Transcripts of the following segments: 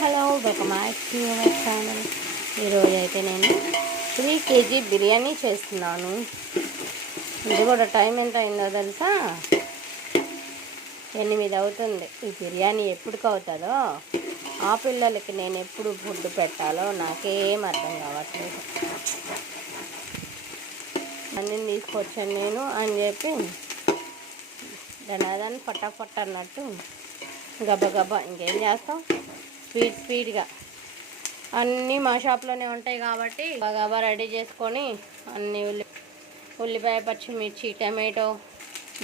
Hello welcome back to channel. ఈరోజు అయితే నేను త్రీ కేజీ బిర్యానీ చేస్తున్నాను. ఇది కూడా టైం ఎంత అయిందో తెలుసా? ఎనిమిది అవుతుంది. ఈ బిర్యానీ ఎప్పటికి అవుతుందో ఆ పిల్లలకి నేను ఎప్పుడు ఫుడ్ పెట్టాలో నాకేం అర్థం కావట్లేదు. అన్నీ తీసుకొచ్చాను నేను అని చెప్పి దాని పట్టాపట్ట అన్నట్టు గబగబా ఇంకేం చేస్తాం? స్పీడ్ స్పీడ్గా. అన్నీ మా షాప్లోనే ఉంటాయి కాబట్టి బాగా రెడీ చేసుకొని అన్ని ఉల్లి ఉల్లిపాయ పచ్చిమిర్చి టమాటో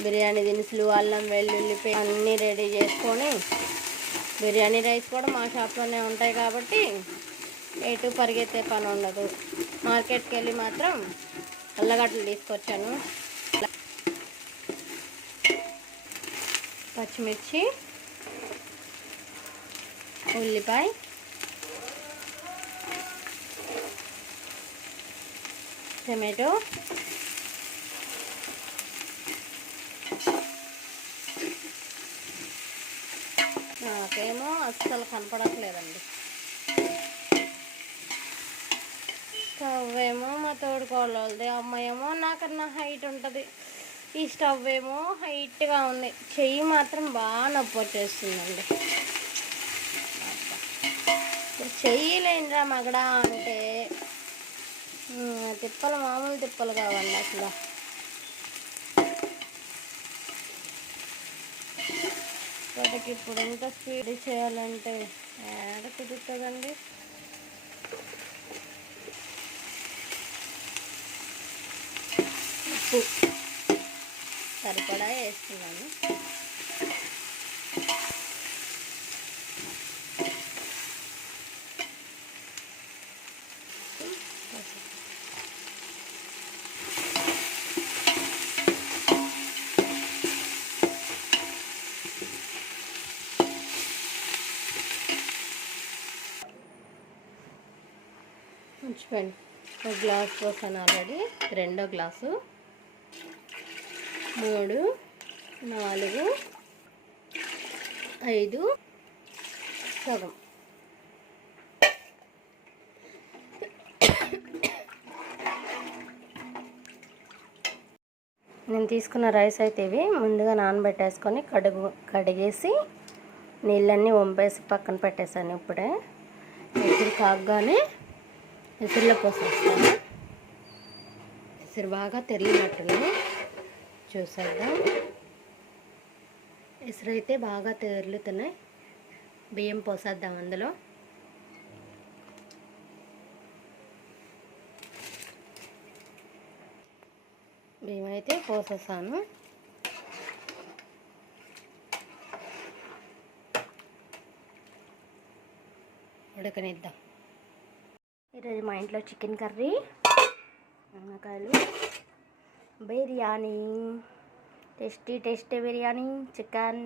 బిర్యానీ దినుసులు అల్లం వెల్లుల్లిపాయ అన్నీ రెడీ చేసుకొని బిర్యానీ రైస్ కూడా మా షాప్లోనే ఉంటాయి కాబట్టి ఎటు పరిగెత్తే పని ఉండదు. మార్కెట్కి వెళ్ళి మాత్రం అల్లగడ్డలు తీసుకొచ్చాను. పచ్చిమిర్చి ఉల్లిపాయ. టమాటో. నాకేమో అస్సలు కనపడట్లేదండి. స్టవ్ ఏమో మా తోడుకోవాలది అమ్మాయేమో నాకన్నా హైట్ ఉంటుంది. ఈ స్టవ్ ఏమో హైట్గా ఉంది. చెయ్యి మాత్రం బాగా నొప్పి వచ్చేస్తుందండి చెయ్యలేనురా మగడా అంటే. తిప్పలు మామూలు తిప్పలు కావండి అసలు. వాటికి ఇప్పుడు ఎంత స్పీడ్ చేయాలంటే ఏడ కుదురుతుందండి? ఉప్పు. సరిపడా వేస్తున్నాను. ఒక గ్లాస్ పోసాను ఆల్రెడీ రెండో గ్లాసు. మూడు నాలుగు ఐదు సగం. నేను తీసుకున్న రైస్ అయితే ఇవి. ముందుగా నానబెట్టేసుకొని కడుగు కడిగేసి నీళ్ళన్నీ వంపేసి పక్కన పెట్టేశాను ఇప్పుడే. ఎసురు కాగానే ఎసురులో పోసేస్తాను. ఎసురు బాగా తెరిగినట్టుంది చూసేద్దాం. ఎసురు అయితే బాగా తెరులుతున్నాయి. బియ్యం పోసేద్దాం అందులో. మేమైతే పోసేసాను ఉడకనిద్దాం. ఈరోజు మా ఇంట్లో chicken curry ఆనకాయలు biryani tasty tasty biryani chicken.